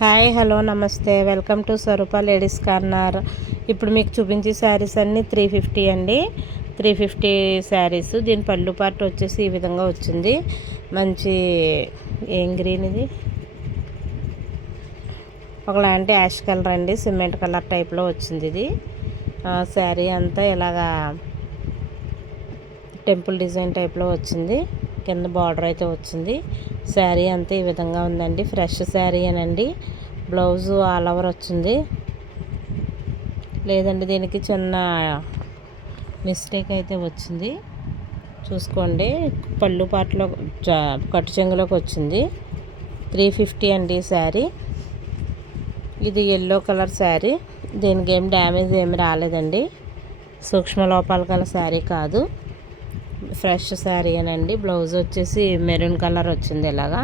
Hi hello నమస్తే welcome to Swaroopa ladies corner. ఇప్పుడు మీకు చూపించే శారీస్ అన్నీ 350 అండి. 350 శారీస్. దీని పళ్ళు పార్ట్ వచ్చేసి ఈ విధంగా వచ్చింది. మంచి ఏం గ్రీన్ ఇది, ఒకలాంటి యాష్ కలర్ అండి, సిమెంట్ కలర్ టైప్లో వచ్చింది ఇది. శారీ అంతా ఇలాగా టెంపుల్ డిజైన్ టైప్లో వచ్చింది. కింద బార్డర్ అయితే వచ్చింది. శారీ అంతా ఈ విధంగా ఉందండి. ఫ్రెష్ శారీ అనండి. బ్లౌజు ఆల్ ఓవర్ వచ్చింది. లేదండి దీనికి చిన్న మిస్టేక్ అయితే వచ్చింది, చూసుకోండి. పళ్ళు పాటలో కట్టు చెంగులోకి వచ్చింది. 350 అండి శారీ. ఇది ఎల్లో కలర్ శారీ. దీనికి ఏం డ్యామేజ్ ఏమి రాలేదండి. సూక్ష్మ లోపాలు గల శారీ కాదు, ఫ్రెష్ శారీ అనండి. బ్లౌజ్ వచ్చేసి మెరూన్ కలర్ వచ్చింది. ఇలాగా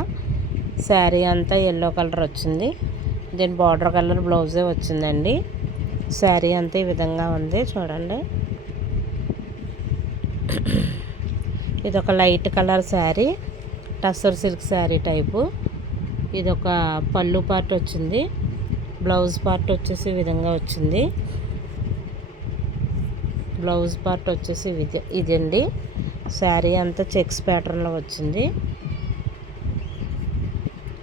శారీ అంతా ఎల్లో కలర్ వచ్చింది. దీని బార్డర్ కలర్ బ్లౌజే వచ్చిందండి. శారీ అంతా ఈ విధంగా ఉంది, చూడండి. ఇది ఒక light colour sari, tussar silk sari type. ఇది ఒక పళ్ళు పార్ట్ వచ్చింది. బ్లౌజ్ పార్ట్ వచ్చేసి ఈ విధంగా వచ్చింది. బ్లౌజ్ పార్ట్ వచ్చేసి ఇదండి. శారీ అంతా చెక్స్ ప్యాటర్న్లో వచ్చింది.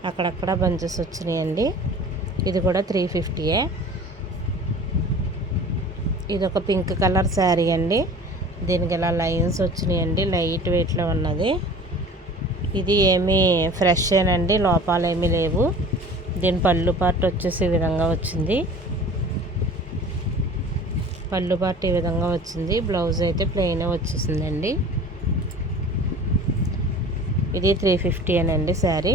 అక్కడక్కడ బంచెస్ వచ్చినాయండి. ఇది కూడా 350. ఇది ఒక పింక్ కలర్ శారీ అండి. దీనికి ఇలా లైన్స్ వచ్చినాయండి, లైట్ వెయిట్లో ఉన్నది. ఇది ఏమీ ఫ్రెష్ ఏనండి, లోపాలు ఏమీ లేవు. దీని పళ్ళు పార్ట్ వచ్చేసి ఈ విధంగా వచ్చింది. పళ్ళు పార్ట్ ఈ విధంగా వచ్చింది. బ్లౌజ్ అయితే ప్లెయిన్ వచ్చేసిందండి. ఇది 350 అనండి శారీ.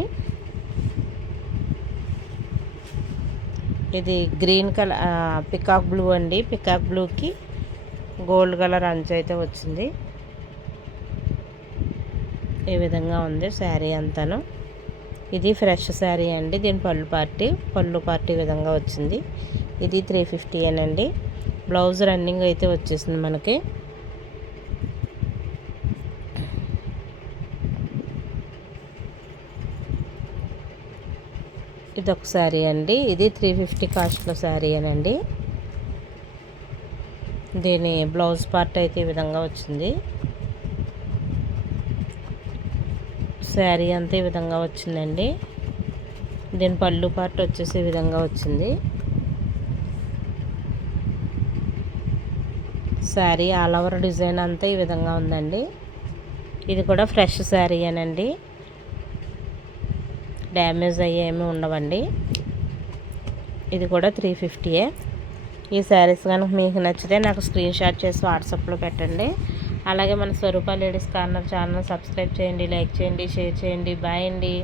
ఇది గ్రీన్ కలర్ పికాక్ బ్లూ అండి. పికాక్ బ్లూకి గోల్డ్ కలర్ అంచు అయితే వచ్చింది. ఈ విధంగా ఉంది శారీ అంతాను. ఇది ఫ్రెష్ శారీ అండి. దీని పళ్ళు పార్టీ ఈ విధంగా వచ్చింది. ఇది 350 అనండి. బ్లౌజ్ రన్నింగ్ అయితే వచ్చేసింది మనకి. ఇది ఒక శారీ అండి. ఇది 350 కాస్ట్లో శారీ అనండి. దీని బ్లౌజ్ పార్ట్ అయితే ఈ విధంగా వచ్చింది. శారీ అంతా ఈ విధంగా వచ్చిందండి. దీని పళ్ళు పార్ట్ వచ్చేసి ఈ విధంగా వచ్చింది. శారీ ఆల్ ఓవర్ డిజైన్ అంతా ఈ విధంగా ఉందండి. ఇది కూడా ఫ్రెష్ శారీ అనండి, డ్యామేజ్ అయ్యేమి ఉండవండి. ఇది కూడా 350. ఈ శారీస్ కనుక మీకు నచ్చితే నాకు స్క్రీన్ షాట్ చేసి వాట్సాప్లో పెట్టండి. అలాగే మన స్వరూప లేడీస్ కార్నర్ ఛానల్ సబ్స్క్రైబ్ చేయండి, లైక్ చేయండి, షేర్ చేయండి. బాయ్ అండి.